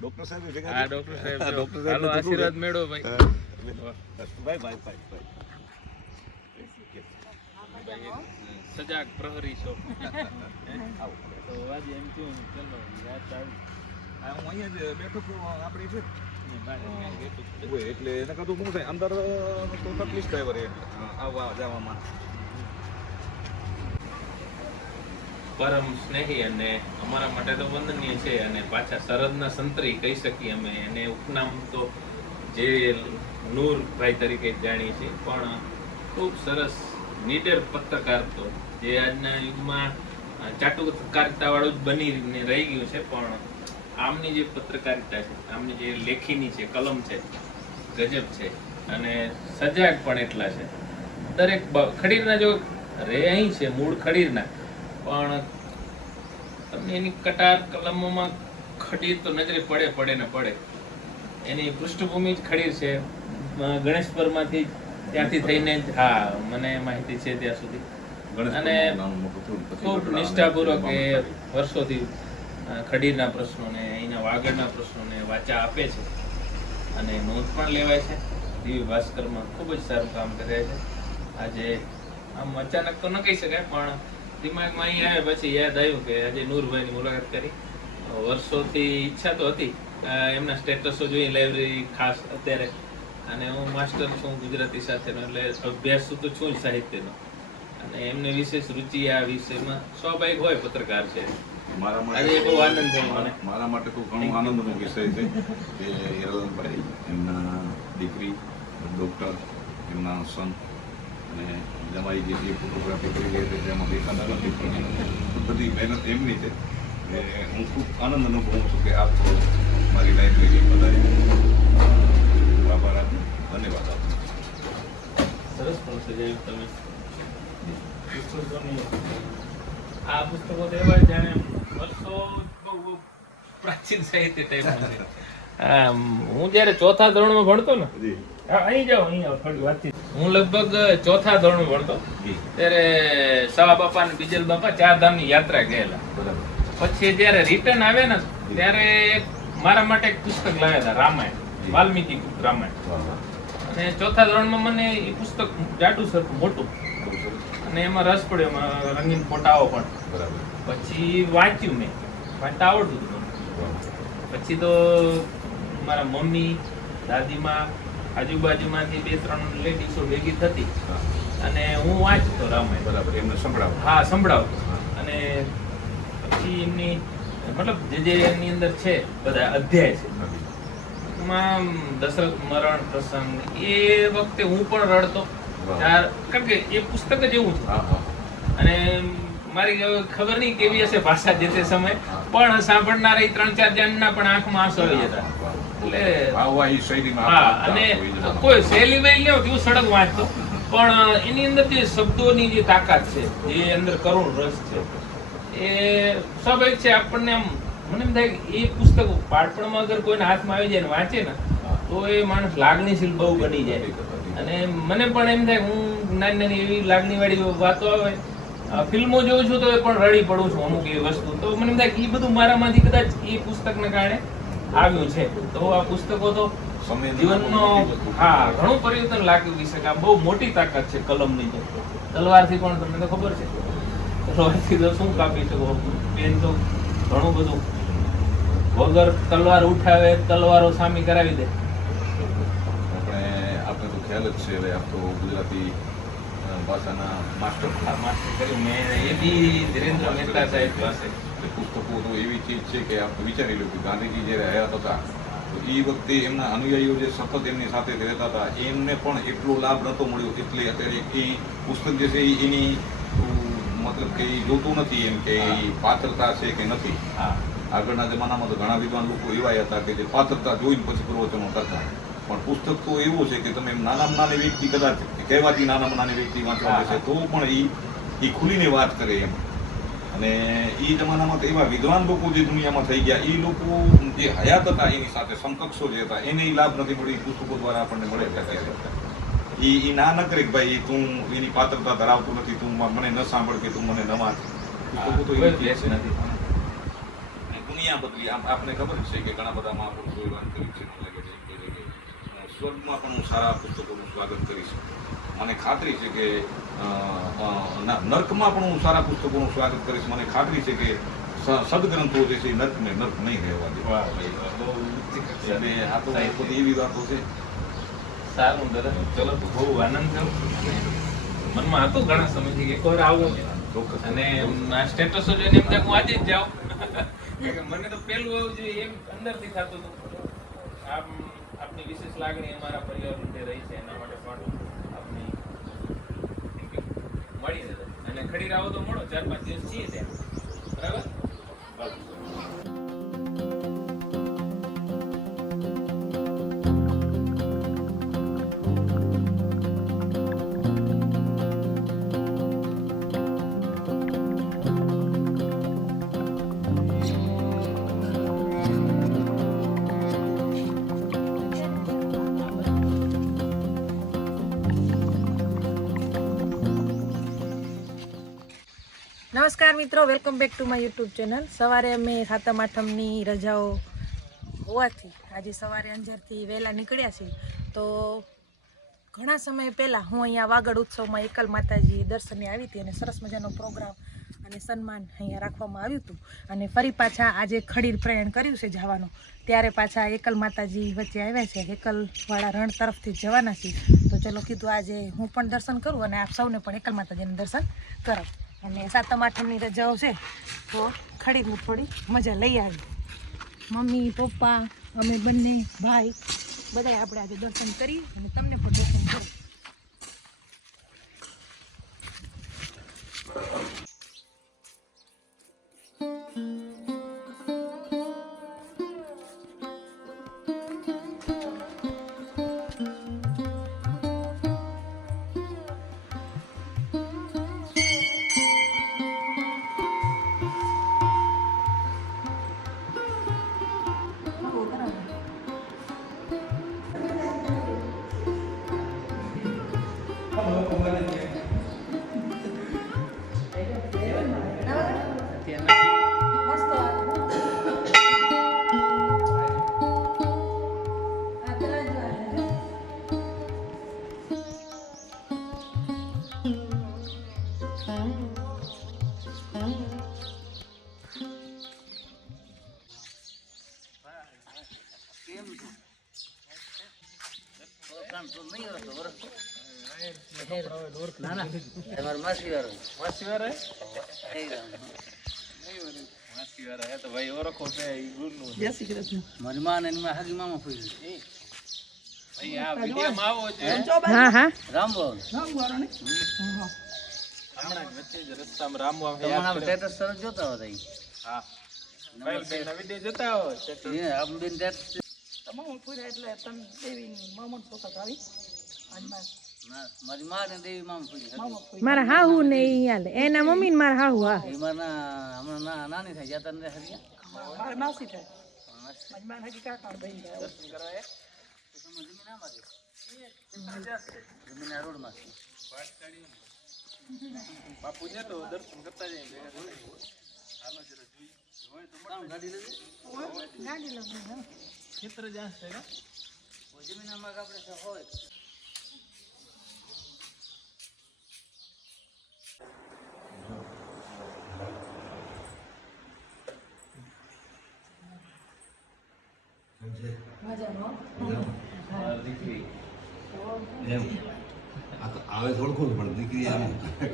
Doctor સાહેબ ભેગા doctor સાહેબ ડોક્ટર સાહેબ હાલો તો જરૂર આશીર્વાદ મેળવો ભાઈ. ભાઈ ભાઈ ભાઈ ભાઈ સજાગ પ્રહરી છો. તો આજે એમ થયું ચલો આવી. હું અહીંયા જ બેઠો છું આપણે છે. એટલે એને કીધું શું થાય? અંદર તો તકલીફ વળી એટલે આવવા જવામાં. પરમ સ્નેહી અને અમારા માટે તો વંદનીય છે અને પાછા સરહદના સંતરી કહી શકીએ અમે. એને ઉપનામ તો જે નૂરભાઈ તરીકે જાણીએ છીએ, પણ ખૂબ સરસ નીડર પત્રકાર તો. જે આજના યુગમાં ચાટુકારિતા વાળું જ બનીને રહી ગયું છે, પણ આમની જે પત્રકારિતા છે, આમની જે લેખીની છે, કલમ છે, ગજબ છે અને સજાગ પણ એટલા છે. દરેક ખડીરના જો રે અહીં છે, મૂળ ખડીરના પણ તમને એની કટાર કલમોમાં ખડીર તો નજરે પડે પડે ને પડે. એની પૃષ્ઠભૂમિ જ ખડીર છે. ગણેશપુરમાંથી ત્યાંથી થઈને જ હા મને માહિતી છે ત્યાં સુધી. અને ખૂબ નિષ્ઠાપૂર્વક એ વર્ષોથી ખડીરના પ્રશ્નોને અહીંના વાગડના પ્રશ્નોને વાચા આપે છે. અને નોંધ પણ લેવાય છે. દિવ્ય ભાસ્કરમાં ખૂબ જ સારું કામ કરે છે. આજે આમ અચાનક તો ન કહી શકાય પણ દિમાગમાં અહીં આવે પછી યાદ આવ્યું કે આજે નૂરભાઈની મુલાકાત કરી. વર્ષોથી ઈચ્છા તો હતી એમના સ્ટેટસો જોઈ લાઇબ્રેરી ખાસ અત્યારે. અને હું માસ્ટર છું ગુજરાતી સાથેનો એટલે અભ્યાસ તો છું જ સાહિત્યનો. અને એમને વિશેષ રુચિ આ વિષયમાં સ્વાભાવિક હોય પત્રકાર છે. મારા માટે બહુ આનંદ થયો મને. મારા માટે તો ઘણો આનંદનો વિષય છે કે હિરલભાઈ એમના દીકરી ડૉક્ટર એમના સન અને તમારી જે જે ફોટોગ્રાફી કરી રહી છે તેમાં દેખાતા નથી પણ બધી મહેનત એમની છે. કે હું ખૂબ આનંદ અનુભવું છું કે આપ મારી લાઇબ્રેરી વધારી આભાર આપું ધન્યવાદ આપું સરસ પણ સજાવ્યું તમે આ પુસ્તકો તો એવા જાણે વર્ષો બહુ પ્રાચીન સાહિત્ય આમ, હું જ્યારે ચોથા ધોરણમાં ભણતો ને અહીં જાઓ અહીં આવો થોડી વાતચીત. હું લગભગ ચોથા ધોરણમાં ભણતો. ત્યારે સવા બાપા ને બીજલ બાપા ચાર ધામની યાત્રા ગયેલા. બરાબર. પછી જ્યારે રિટર્ન આવે ને ત્યારે મારા માટે એક પુસ્તક લાવ્યા હતા રામાયણ. વાલ્મીકી રામાયણ. અને ચોથા ધોરણમાં મને એ પુસ્તક જાડું સરખું મોટું. અને એમાં રસ પડ્યો એમાં રંગીન ફોટાઓ પણ. બરાબર. પછી વાંચ્યું મેં. વાંચતા આવડતું હતું. પછી તો મારા મમ્મી દાદીમાં આજુબાજુમાંથી બે ત્રણ લેડીસો ભેગી થતી. અને હું વાંચતો રામાયણ. બરાબર એમને સંભળાવો. હા સંભળાવતો. અને પછી એમની મતલબ જે જે એની અંદર છે બધા અધ્યાય છે. માં દશરથ મરણ પ્રસંગ એ વખતે હું પણ રડતો. કારણ કે એ પુસ્તક જ એવું છે અને મારી ખબર નહીં કેવી હશે ભાષા જે તે સમય. પણ સાંભળનારા એ ત્રણ ચાર જણના પણ આંખમાં આંસુ આવી જતા. અને. કોઈ શૈલી વેલી હું સડક વાંચતો. પણ એની અંદર જે શબ્દોની જે તાકાત છે જે અંદર કરુણ રસ છે એ સ્વાભાવિક છે આપણને આમ મને એમ થાય કે એ પુસ્તક બાળપણમાં અગર કોઈના હાથમાં આવી જાય ને વાંચે ને તો એ માણસ લાગણીશીલ બહુ બની જાય. અને મને પણ એમ થાય હું નાની નાની એવી લાગણી વાળી વાતો આવે ફિલ્મો જોઉં છું તો એ પણ રડી પડું છું અમુક એવી વસ્તુ. તો મને એમ થાય કે એ બધું મારામાંથી કદાચ એ પુસ્તકને કારણે આવ્યું છે. તો આ પુસ્તકો તો જીવનનો નાનું હા ઘણું પરિવર્તન લાગી શકે. આ બહુ મોટી તાકાત છે કલમની તો. તલવારથી પણ તમને તો ખબર છે. તલવારથી તો શું કાપી શકો? પેન તો ઘણું બધું. વગર તલવાર ઉઠાવે તલવારો સામી કરાવી દે. આપણે આપણે તો ખ્યાલ જ છે હવે આપ તો ગુજરાતી ભાષાના માસ્ટર. માસ્ટર કર્યું. મેં એ બી ધીરેન્દ્ર મહેતા સાહેબ પાસે. તો એવી ચીજ છે કે આપણે વિચારી લો કે ગાંધીજી જ્યારે હયાત હતા તો એ વખતે એમના અનુયાયીઓ જે સતત એમની સાથે રહેતા હતા એમને પણ એટલો લાભ નહોતો મળ્યો. એટલે અત્યારે એ પુસ્તક જે છે એની મતલબ કે એ જોતું નથી એમ કે એ પાત્રતા છે કે નથી. આગળના જમાનામાં તો ઘણા વિદ્વાન લોકો એવા હતા કે જે પાત્રતા જોઈને પછી પ્રવચનો કરતા. પણ પુસ્તક તો એવું છે કે તમે નાનામાં નાની વ્યક્તિ કદાચ કહેવાતી નાનામાં નાની વ્યક્તિ વાંચવા છે તો પણ એ એ ખુલીને વાત કરે એમ. અને એ જમાનામાં તો એવા વિદ્વાન લોકો જે દુનિયામાં થઈ ગયા એ લોકો જે હયાત હતા એની સાથે સમકક્ષો જે હતા એને લાભ નથી મળી પુસ્તકો દ્વારા આપણને મળે છે. એ એ ના ન કરે ભાઈ તું એની પાત્રતા ધરાવતું નથી તું મને ન સાંભળ કે તું મને ન વાંચ પુસ્તકો તો એવી નથી દુનિયા બદલી આપ- આપને ખબર છે કે ઘણા બધા મહાપુરુષોએ વાત કરી છે મને લાગે છે કે સ્વર્ગમાં પણ હું સારા પુસ્તકોનું સ્વાગત કરીશ. મને ખાતરી છે કે નર્કમાં પણ હું સારા પુસ્તકોનું સ્વાગત કરીશ. મને ખાતરી છે કે સદગ્રંથો જે છે એ નર્કને નર્ક નહીં રહેવા દે. એટલે આ તો બધી એવી વાતો છે. સારું દાદા. ચલો તો બહુ આનંદ થયો. મનમાં હતું ઘણા સમયથી કે એકવાર આવું. ચોક્કસ. અને આ સ્ટેટસ જોઈને એમ હું આજે જ જાઉં. મને તો પેલું એવું છે એમ અંદરથી થતું હતું. આમ આપની વિશેષ લાગણી અમારા પરિવાર માટે રહી છે એના માટે પણ આપની thank you. મળીએ અને ખડી રાવો તો મળો ચાર પાંચ દિવસ છીએ ત્યાં બરાબર નમસ્કાર મિત્રો welcome back to my YouTube channel સવારે અમે સાતમ આઠમની રજાઓ હોવાથી આજે સવારે અંજારથી વહેલા નીકળ્યા છીએ. તો ઘણા સમય પહેલાં હું અહીંયા વાગડ ઉત્સવમાં એકલ માતાજી દર્શને આવી હતી અને સરસ મજાનો પ્રોગ્રામ અને સન્માન અહીંયા રાખવામાં આવ્યું હતું. અને ફરી પાછા આજે ખડીર પ્રયાણ કર્યું છે જવાનું. ત્યારે પાછા એકલ માતાજી વચ્ચે આવ્યા છે. એકલવાળા રણ તરફથી જવાના છીએ. તો ચલો કીધું આજે હું પણ દર્શન કરું અને આપ સૌને પણ એકલ માતાજીને દર્શન કરો અને સાતમ, આઠમની રજાઓ છે, તો ખડીની થોડી મજા લઈ આવી. મમ્મી, પપ્પા, અમે બંને, ભાઈ બધાય આપણે આજે દર્શન કરી અને તમને પણ દર્શન કરો માસીવાળા હે? માસીવાળા હે તો ભાઈ ઓળખો છે ઈ ગુરુનું. મારી માં ને એની માં મામા ફોઈ આ વિડીયોમાં આવો છે. હા હા. રામબાવ હમણાં વચ્ચે જ રસ્તામાં રામવા તમારા સ્ટેટસ સરસ જોતા હતા હા. પાયલબેનના વીડિયો જોતા હો એ આપણું બેન સ્ટેટસ ના મારી માં ને દેવી મામા આવી. મારા હાહુ ને ઈ હાલે એના મમ્મી ને મારા હાહુ હા. એ મારા હમણાં ના નાની થાય જતા ને હરિયા. દર્શન કરવા એ? જમીન આમાં છે. જમીન રોડમાં બાપુ ને તો દર્શન કરતા જાય ગાડી લેજે. ચિત્ર જ્યાં છે ને? જમીન આમાં આપણે છે હોય મારી દીકરી એમ આ તો આવે થોડું પણ દીકરી આમ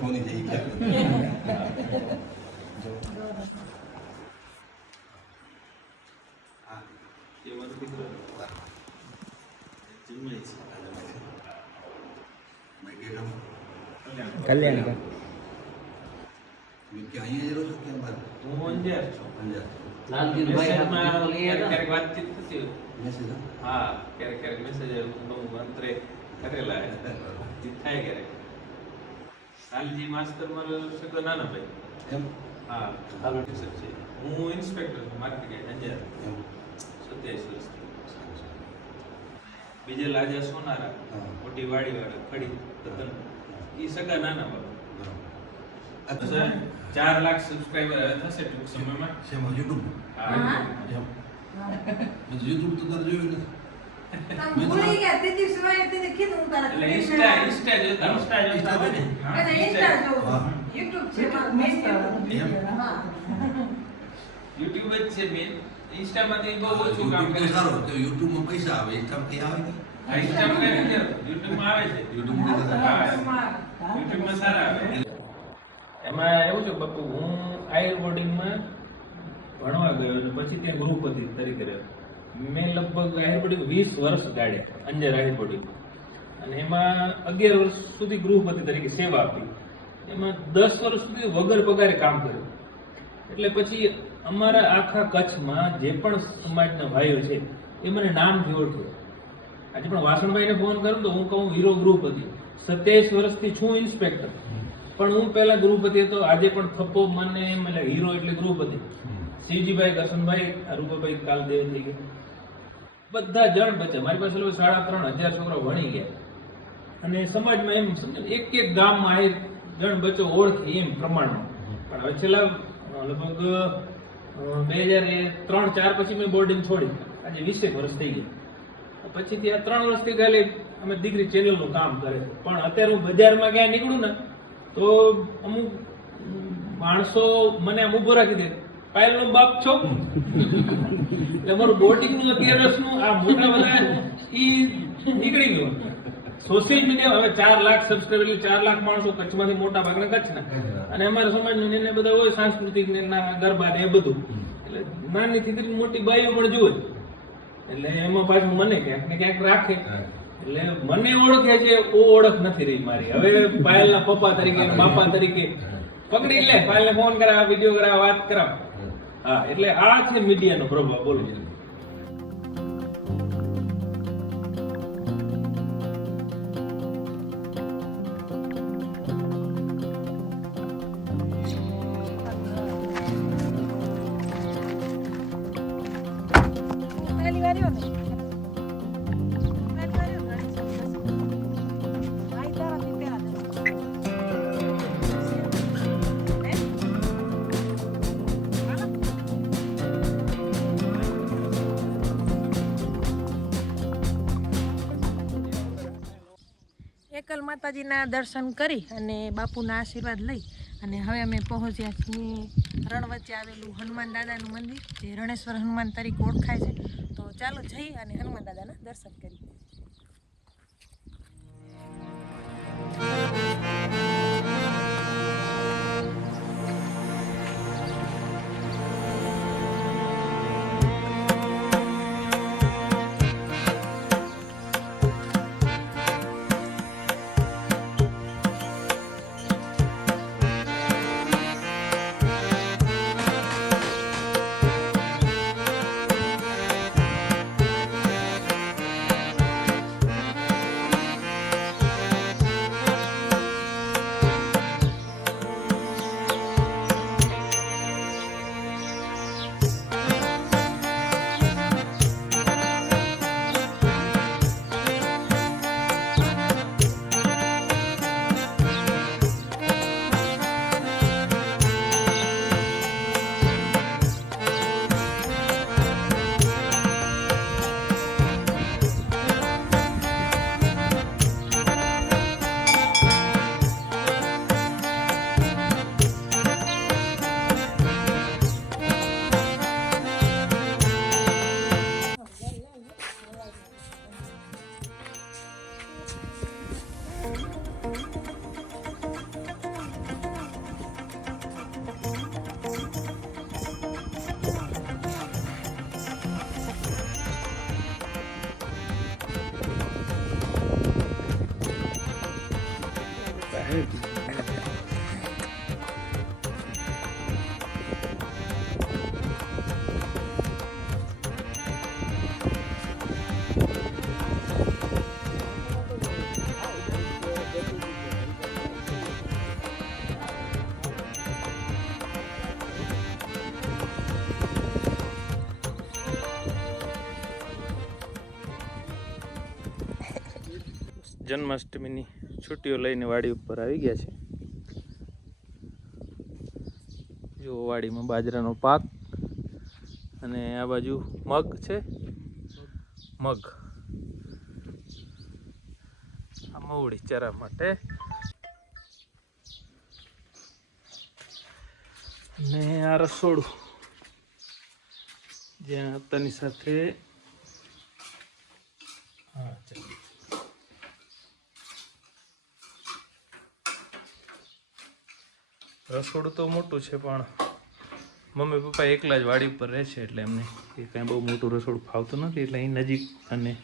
કોની જઈ કલ્યાણ મેં કે અહીંયા જ રહો છો કે બહાર? હું અંજાર છું. અંજાર. લાલજીભાઈ ક્યારેક વાતચીત થતી મેસેજ હા? ક્યારેક ક્યારેક મેસેજ હું અંતરે કરેલા વાતચીત થાય ક્યારેક. લાલજી માસ્તર મારો સગો નાનો ભાઈ. એમ? હા હા. હું ઇન્સ્પેક્ટર છું માર્કેટ અંજાર સત્યાવીસ બીજે લાજા સોનારા મોટી વાડી વાળા ખડી ઈ સગા નાના બાબા ચાર લાખ સબસ્ક્રાઇબર થશે ટૂંક સમયમાં. શેમાં યુટ્યુબ હા. તો તારે જોયું નથી. તમે ભૂલી ગયા તે દિવસે વાય તે કીધું તારા ઇન્સ્ટા ઇન્સ્ટા જોતા ઇન્સ્ટા જોતા હા, ઇન્સ્ટા. YouTube છે હા. YouTube જ છે ઇન્સ્ટામાંથી બહુ ઓછું કામ તો સારું. માં પૈસા આવે ઇન્સ્ટામાં કઈ આવે નહીં? ઇન્સ્ટામાં કઈ નથી આવતું. આવે છે. યુટ્યુબમાં તો હા. હા. સારા આવે. એમાં એવું છે બાપુ, હું આયુર્વેદિકમાં ભણવા ગયો અને પછી ત્યાં ગૃહપતિ તરીકે રહ્યો. મેં લગભગ આયુર્વેદિક વીસ વર્ષ ગાળ્યા અંજર બોર્ડિંગ. અને એમાં અગિયાર વર્ષ સુધી ગૃહપતિ તરીકે સેવા આપી. એમાં દસ વર્ષ સુધી વગર પગારે કામ કર્યું. એટલે પછી અમારા આખા કચ્છમાં જે પણ સમાજના ભાઈઓ છે, એ મને નામથી ઓળખે આજે પણ વાસણભાઈને ફોન કરું તો હું કહું, હીરો ગૃહપતિ સત્યાવીસ વર્ષથી છું ઇન્સ્પેક્ટર પણ હું પહેલા ગૃહપતિ હતો. આજે પણ થપ્પો મને એમ એટલે હીરો એટલે ગૃહપતિ. શિવજીભાઈ કરશનભાઈ રૂપાભાઈ કાલદેવ થઈ ગયા. બધા જણ બચે મારી પાસે સાડા ત્રણ હજાર છોકરા ભણી ગયા. અને સમાજમાં એમ એક એક ગામમાં આ જણ બચ્ચો ઓળખે એમ પ્રમાણમાં. પણ હવે છેલ્લા લગભગ બે હજાર ત્રણ, ચાર પછી મેં બોર્ડિંગ છોડી. આજે વીસેક વર્ષ થઈ ગયા. પછીથી આ ત્રણ વર્ષથી ખાલી અમે દીકરી ચેનલનું કામ કરે પણ અત્યારે હું બજારમાં ક્યાંય નીકળું ને તો અમુક માણસો મને આમ ઊભો રાખી દે. પાયલનો બાપ છો? તમારું બોટિંગનું બોર્ડિંગનું અગિયારસનું આ મોટા બધા ઈ નીકળી ગયો. સોશિયલ મીડિયા હવે ચાર લાખ સબસ્ક્રાઈબર એટલે ચાર લાખ માણસો કચ્છમાંથી મોટા ભાગના કચ્છના. અને અમારા સમાજનું એને બધા હોય, સાંસ્કૃતિક ને ગરબા ને એ બધું. એટલે નાની થી મોટી બાઈઓ પણ જુએ. એટલે એમાં પાછું મને ક્યાંક ને ક્યાંક રાખે. એટલે મને ઓળખે છે ઓ ઓળખ નથી રહી મારી. હવે પાયલના પપ્પા તરીકે બાપા તરીકે. પકડી લે પાયલને ફોન કરા વીડિયો કરા વાત કરા. હા. એટલે આ છે મીડિયાનો પ્રભાવ. બોલો. પહેલી માતાજીના દર્શન કરી અને બાપુના આશીર્વાદ લઈ અને હવે અમે પહોંચ્યા છીએ રણ વચ્ચે આવેલું હનુમાન દાદાનું મંદિર, જે રણેશ્વર હનુમાન તરીકે ઓળખાય છે. તો ચાલો જઈ અને હનુમાન દાદાના દર્શન કરીએ. જન્માષ્ટમીની છુટ્ટીઓ લઈને વાડી ઉપર આવી ગયા છે. જો વાડીમાં બાજરાનો પાક અને આ બાજુ મગ છે. મગ. આ મવડી ચરા માટે. ને આ રસોડું. જ્યાં તેની સાથે રસોડું તો મોટું છે, પણ મમ્મી પપ્પા એકલા જ વાડી ઉપર રહે છે એટલે એમને એ કાંઈ બહુ મોટું રસોડું ફાવતું નથી, એટલે અહીં નજીક અને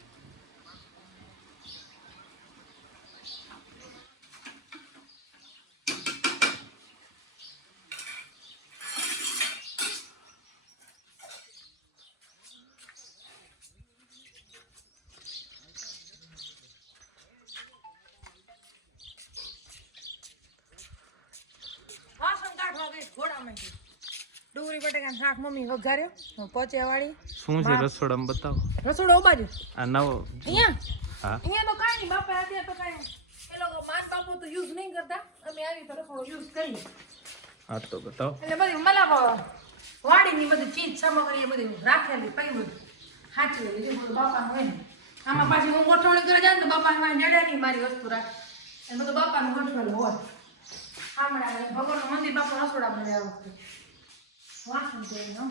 વાસણ કાઢવા ગઈ ઘોડામાં ગઈ ડુંગળી બટાકાનું શાક મમ્મી વઘાર્યો? પોચે વાળી. શું છે રસોડામાં બતાવો. રસોડો બાજુ આ નવો અહીંયા? હા. અહીંયા તો કાઈ નહીં બાપા અત્યારે તો કાઈ એ લોકો માન બાપુ તો યુઝ નહીં કરતા. અમે આવી તો રસોડો યુઝ કરીએ. હા તો બતાવો. એટલે બધી મતલબ વાડીની બધી ચીજ સામગ્રી એ બધી રાખેલી પડી બધું સાચવેલી જે બધું બાપાનું હોય ને આમાં પાછી હું ગોઠવણી કરે જાય ને તો બાપા એમાં નહીં મારી વસ્તુ રાખે. એ બધું બાપાનું ગોઠવેલું હોય. હમણાં ભગવાનનું મંદિર બાપા રસોડા બને આ વખતે વાસણ એનો.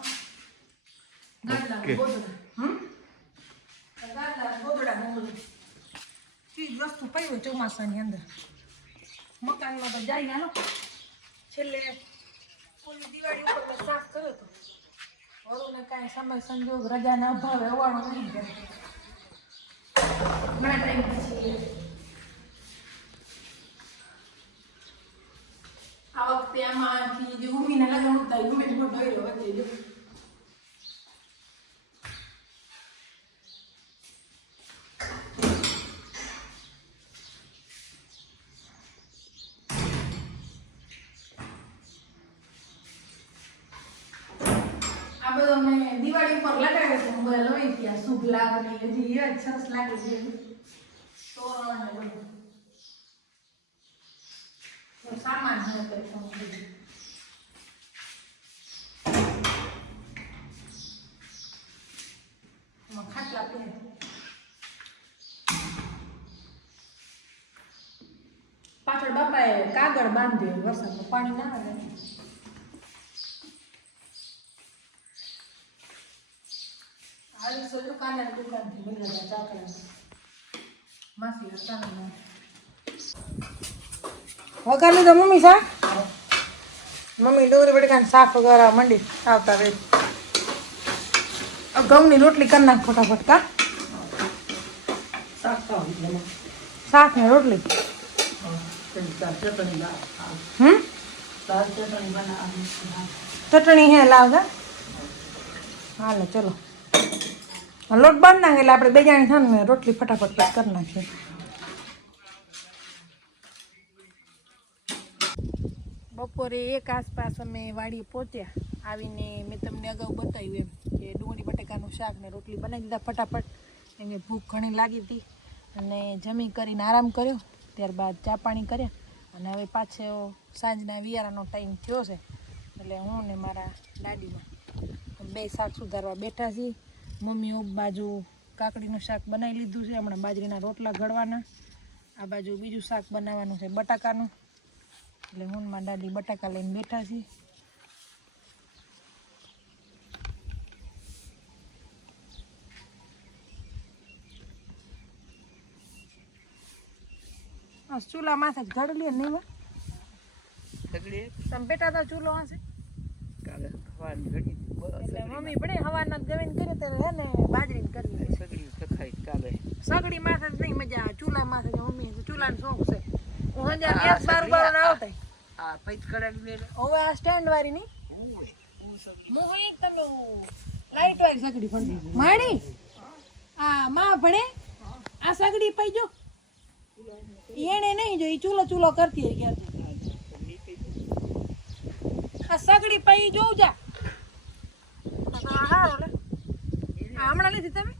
ગાદલા ગોદડા. હમ? ગાદલા ગોદડા બધું ચીજ વસ્તુ હોય ચોમાસાની અંદર. મકાનમાં તો જાય હાલો. છેલ્લે ઓલી દિવાળી ઉપર સાફ કર્યો હતો વળુને કાંઈ સમય સંજોગ રજાના અભાવે અવાણો નહીં કરે. ઘણા ટાઈમ પછી આ વખતે આમાંથી જે ઉમીને લગ્ન હતા એ ઉમી મોટો ડોયરો વચ્ચે જો મેં દિવાળી ઉપર લગાવે છે, મોબાઈલ લઈ ત્યાં શુભ ને હજી સરસ લાગે છે. બધું. તો સામાન હું કરી શકું બધું. એમાં ખાટલા પડે પાછળ બાપાએ કાગળ બાંધ્યો, વરસાદનું પાણી ના આવે. આવી સો દુકાને દુકાનથી મળ્યા ચાકડા માસી હતા ને વઘાર લીધો મમ્મી શાક? મમ્મી ડુંગળી બટાકાનું શાક વઘારવા મંડી આવતા રહે. ઘઉંની રોટલી કરી નાખ ફટાફટ કા? શાક ને રોટલી? હમ? ચટણી હે લાવતા હાલો ચલો. લોટ બાંધ નાખે એટલે આપણે બે જાણી થાય ને રોટલી ફટાફટ કરી નાખીએ. બપોરે એક આસપાસ અમે વાડીએ પહોંચ્યા. આવીને મેં તમને અગાઉ બતાવ્યું એમ કે ડુંગળી બટાકાનું શાક ને રોટલી બનાવી દીધા ફટાફટ. કેમ ભૂખ ઘણી લાગી હતી અને જમી કરીને આરામ કર્યો. ત્યારબાદ ચા પાણી કર્યા અને હવે પાછો સાંજના વિયારાનો ટાઈમ થયો છે. એટલે હું ને મારા દાદીમાં બે શાક સુધારવા બેઠા છીએ. ઉપ બાજુ કાકડીનું શાક બનાવી લીધું છે. હમણાં બાજરીના રોટલા ઘડવાના. આ બાજુ બીજું શાક બનાવવાનું છે બટાકાનું. એટલે હું મારા દાદી બટાકા લઈને બેઠા છે ચૂલા માથે ઘડલી નહીં? તમે બેઠા તા ચૂલો હશે મમ્મી પડે હવાના જમીન કરી ત્યારે હે ને બાજરીને કરી સગડી માથે જ નહીં મજા આવે. ચૂલા માથે મમ્મી મમ્મી ચૂલાનો શોખ છે. હું હંજા ગેસ બાર બાર ના આવતા હવે આ સ્ટેન્ડ વાળી ની? મોહી તમે લાઈટ વાળી સગડી પણ માડી આ માં ભણે આ સગડી પઈ જો. એને નહીં જો ઈ ચૂલો ચૂલો કરતી હે ઘેર આ સગડી પઈ જોઉં જા. હા હા હમણાં લીધી તમે?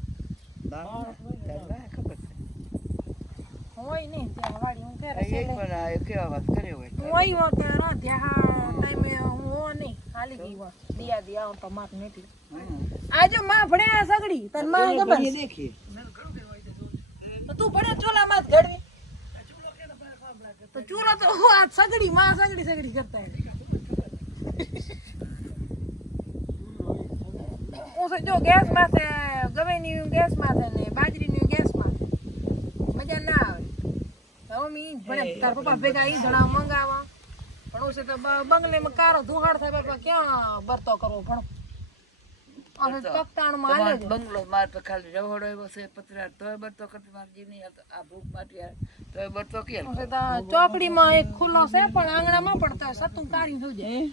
હોય ત્યાં હું ઘરે એક છેલ્લે. આ કેવા વાત કરે હોય હું આવ્યો ત્યાં રાત ત્યાં ટાઈમે હું હો નહીં હાલી ગઈ વા દિયા દિયા તો માર નથી. આજે માં ભણે આ સગડી તનમાં ખબર? તો તું ભણે ચોલા માં જ ઘડવી. તો ચૂલો તો આ સગડી માં સગડી સગડી કરતા હું તો જો ગેસ માથે ગમે ની ગેસ માથે ને બાજરી ની ગેસ માથે. મજા ના આવે. હવે મી તાર પપ્પા ભેગા ઈ જણા મંગાવા. પણ હું છે તો બંગલે માં કારો ધુહાડ થાય બાપા ક્યાં બરતો કરવો તમારો બંગલો માર તો ખાલી રવડો એવો છે પતરા તોય બરતો કરતી નહીં આ ભૂખ માટી તોય બરતો કે ચોકડીમાં એક ખુલ્લો છે પણ આંગણામાં પડતા સતું કાઢી થઈ જાય.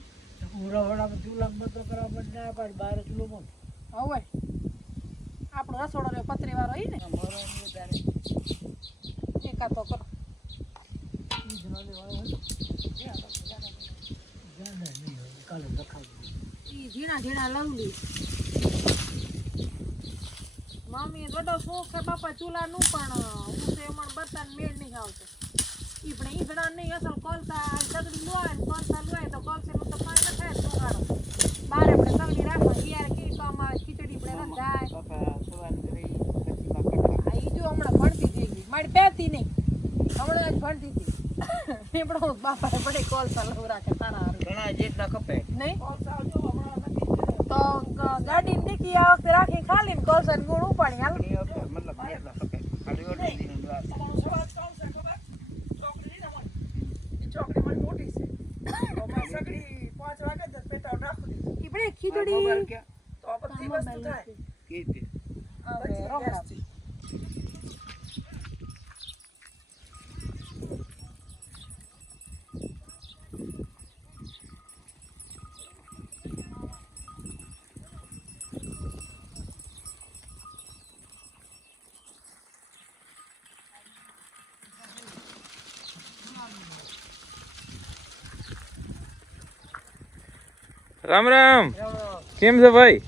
હવે આપણો રસોડો પતરી વાળો ઈ ને. મોરો તો કરો ઈ ઝીણા ઝીણા લવલી મમ્મી દોડો શોખ હે બાપા ચૂલા નું પણ. હું તો એમાં બર્તન મેળ નહીં આવતો. એ પણ ઈંધણા નહીં અસલ કોલસા સગડી લોય કોલસા લોય તો કોલસે નું તો પાણી ન થાય બાર આપણે સગડી રાખો યાર કે કામ આવે ખીચડી કઠા આ ઈ જો હમણાં ભણતી થઈ ગઈ. મારી પહેતી નહીં. હમણાં જ ભણતી હતી. એપડો બાપા પડે કોલસા લવ રાખે તારા ઘણા જેટલા કપે નહીં? તો ગાડી નીકી આ વખતે રાખી ખાલી કોલસન ગુણ ઉપાડી હાલ. મતલબ જેટલા કપે ખાલી ઓટી દીધું વાત ઈ બડે ખીચડી મોબાઈલ ક્યાં મોબાઈલ નથી. કીધી હવે રોકડા. રામ રામ. કેમ છે ભાઈ?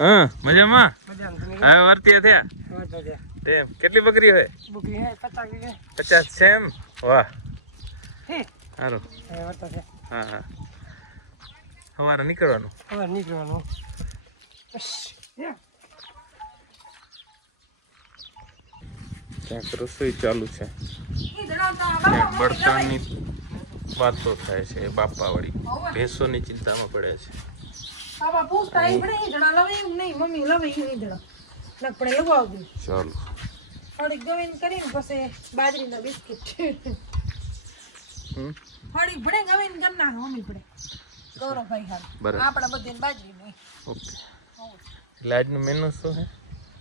હા મજામાં? હવે વર્તી થયા? તેમ કેટલી બકરી હોય? પચાસ છે એમ? વાહ. સારું હા હા સવારે નીકળવાનું? નીકળવાનું. ક્યાંક રસોઈ ચાલુ છે. બળતણની વાતો થાય છે બાપાવાળી. ભેંસોની ચિંતામાં પડે છે. બાપા પૂછતા ઈ બડે ઈ લવે એમ નહીં મમ્મી લવે ઈ ઈ ધડા નકપડે લગાવ દે ચાલો. થોડીક ગવીન કરીને પછી બાજરીના બિસ્કિટ. હમ? થોડીક ભણે ગવીન કરી નાખો મમ્મી ભડે ગૌરવભાઈ હાલ. આપણે બધી બાજરી નહીં. ઓકે. એટલે આજનું મેનુ શું છે?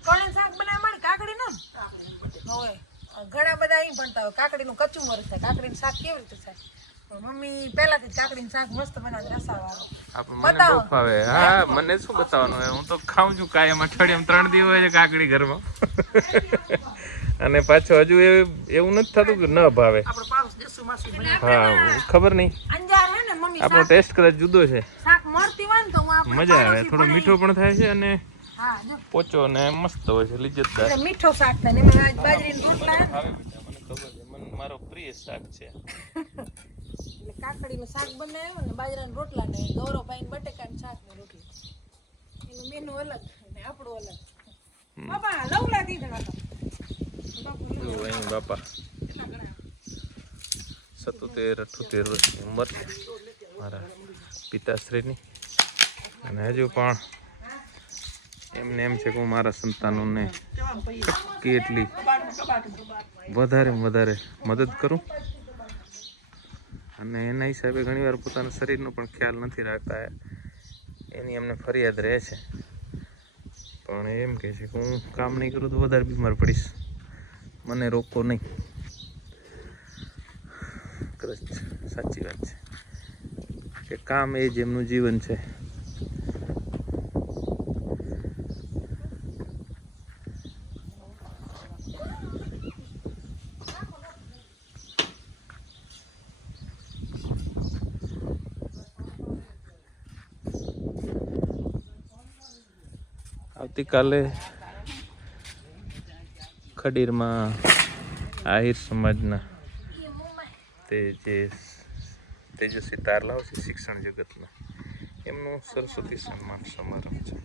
કોણે શાક બનાવવા માંડી કાકડી નું? હવે. ઘણા બધા અહીં ભણતા હોય કાકડીનું કચ્ચું મર થાય કાકડીનું શાક કેવી રીતે થાય? મમ્મી પહેલાથી કાકડીનું શાક મસ્ત બનાવે રસાવાળો. આપણે મને બતાવો. હા મને શું બતાવવાનું હોય? હું તો ખાઉં છું કાયમ અઠવાડિયામાં ત્રણ દિવસ હોય છે કાકડી ઘરમાં. અને પાછું હજુ એવું નથી થતું કે ન ભાવે. હા ખબર નહીં. આપણો ટેસ્ટ કદાચ જુદો છે. મજા આવે. થોડો મીઠો પણ થાય છે અને પોચો ને મસ્ત હોય છે લિજ્જતદાર મીઠો શાક થાય ને બાજરીનું રોટલા ભાવે મને ખબર છે મને મારો પ્રિય શાક છે. કાકડીનું શાક બનાવ્યું ને બાજરાના રોટલા ને ગૌરવભાઈ બટેકાનું શાક ને રોટલી. એનું મેનુ અલગ ને આપણું અલગ. બાપા લવલા દીધા બાપુ. સત્તોતેર અઠ્ઠોતેર વર્ષની ઉંમર. મારા પિતાશ્રીની. અને હજુ પણ એમને એમ છે કે હું મારા સંતાનોને કેટલી વધારે વધારે મદદ કરું. અને એના હિસાબે ઘણીવાર પોતાના શરીરનો પણ ખ્યાલ નથી રાખતા એની અમને ફરિયાદ રહે છે. પણ એમ કહે છે કે હું કામ નહીં કરું તો વધારે બીમાર પડીશ. મને રોકો નહીં. સાચી વાત છે. કે કામ એ જ એમનું જીવન છે. આવતીકાલે ખડીરમાં આહિર સમાજના તે જે તેજસ્વી તારલાઓ છે, શિક્ષણ જગતના. એમનું સરસ્વતી સન્માન સમારંભ છે.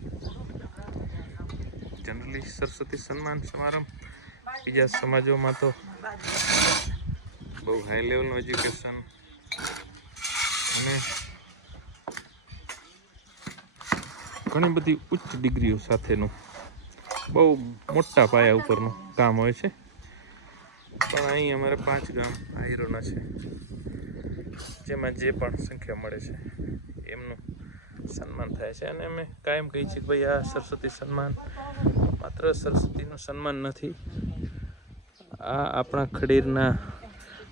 જનરલી સરસ્વતી સન્માન સમારંભ બીજા સમાજોમાં તો બહુ હાઈ લેવલનું એજ્યુકેશન અને ઘણી બધી ઉચ્ચ ડિગ્રીઓ સાથેનું બહુ મોટા પાયા ઉપરનું કામ હોય છે. પણ અહીં અમારે પાંચ ગામ આહિરોના છે. જેમાં જે પણ સંખ્યા મળે છે, એમનું સન્માન થાય છે. અને અમે કાયમ કહીએ છીએ કે ભાઈ, આ સરસ્વતી સન્માન માત્ર સરસ્વતીનું સન્માન નથી, આ આપણા ખડીરના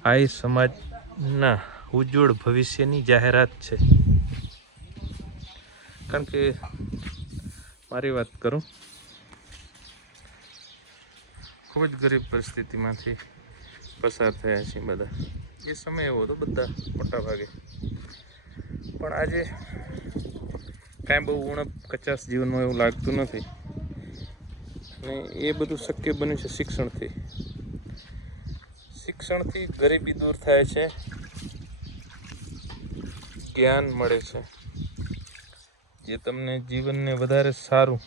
આહિર સમાજના ઉજ્જવળ ભવિષ્યની જાહેરાત છે. કારણ કે મારી વાત કરું. ખૂબ જ ગરીબ પરિસ્થિતિમાંથી પસાર થયા છીએ બધા. એ સમય એવો હતો બધા મોટા ભાગે. પણ આજે કાંઈ બહુ ઉણપ કચાસ જીવનમાં એવું લાગતું નથી. અને એ બધું શક્ય બન્યું છે શિક્ષણથી. શિક્ષણથી ગરીબી દૂર થાય છે. જ્ઞાન મળે છે. જે તમને જીવનને વધારે સારું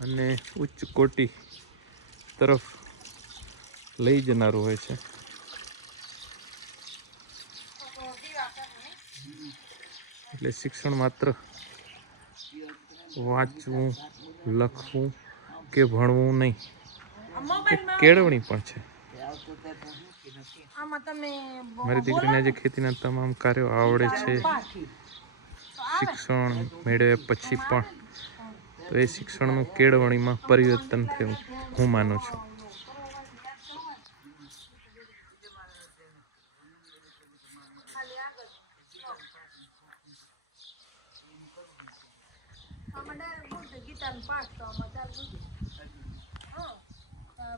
અને ઉચ્ચ કોટી તરફ લઈ જનારું હોય છે. એટલે શિક્ષણ માત્ર વાંચવું લખવું કે ભણવું નહીં કેળવણી પણ છે. મારી દીકરીને જે ખેતીના તમામ કાર્યો આવડે છે. શિક્ષણ મેળવ્યા પછી પણ. તો એ શિક્ષણનું કેળવણીમાં પરિવર્તન થયું, હું માનું છું.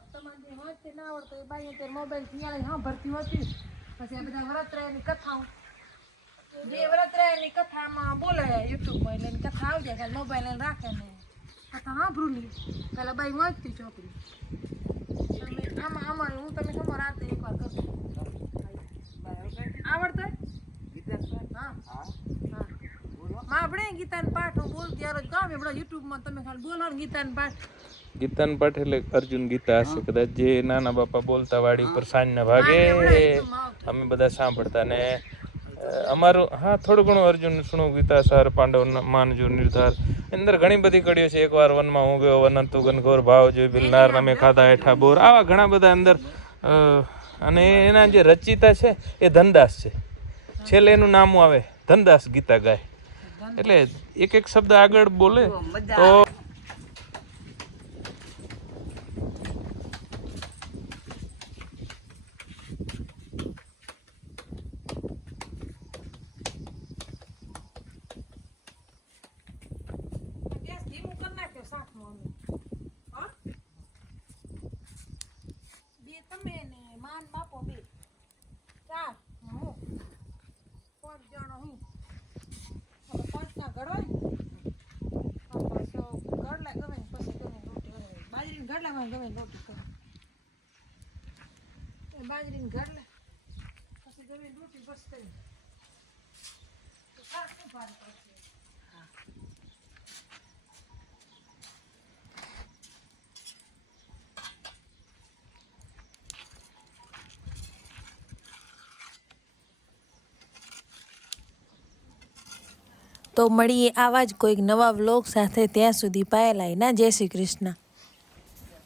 તો તમારે જે વાંચતે ના આવડતો એ બાઈ અત્યારે મોબાઈલથી હા સાંભળતી હોતી. પછી આ બધા વરતરાયની કથાઓ. જે વરતરાયની કથામાં બોલે યુટ્યુબમાં એટલે એની કથા આવી જાય ખાલી મોબાઈલ લઈને રાખે ને. કથા સાંભળું લી પેલા બાઈ વાંચતી છોકરી. આમાં આમાં હું તમે ખબર રાતે એકવાર કરજો આવડતો? હા. હા આપણે ગીતાન પાઠ હું બોલતી યાર ગામ આપણે યુટ્યુબમાં તમે ખાલી બોલો ને ગીતાન પાઠ. ગીતાન પાઠ એટલે અર્જુન ગીતા હશે કદાચ જે નાના બાપા બોલતા વાડી ઉપર સાંજના ભાગે અમે બધા સાંભળતા ને અમારું હા થોડું ઘણું અર્જુન સુણું ગીતા સાર પાંડવ માનજો નિર્ધાર. અંદર ઘણી બધી કડીઓ છે. એકવાર વનમાં હું ગયો વન તું ગનઘોર ભાવ જોઈ બિલનાર અમે ખાધા હેઠા બોર. આવા ઘણા બધા અંદર અને એના જે રચિતા છે એ ધનદાસ છે. છેલ્લે એનું નામ આવે ધનદાસ ગીતા ગાય. એટલે એક એક શબ્દ આગળ બોલે તો ગેસ ધીમું કરી નાખ્યો શાકમાં અમે. હા? બે તમે ને માન બાપો બે ચાર ને હું પાંચ જણો હું હવે પાંચના ઘડવાય ને હા, બસ તો ઘડલા ગમે ને પછી ગમે રોટી ગમે બાજરીની ઘડલામાં ગમે ને રોટી કરે એ બાજરીની ઘડલા પછી ગમે ને રોટી બસ કરી તો શાક શું ભારે પડશે તો મળીએ આવા જ કોઈક નવા વ્લોગ સાથે ત્યાં સુધી પાયેલા ના, જય શ્રી કૃષ્ણ.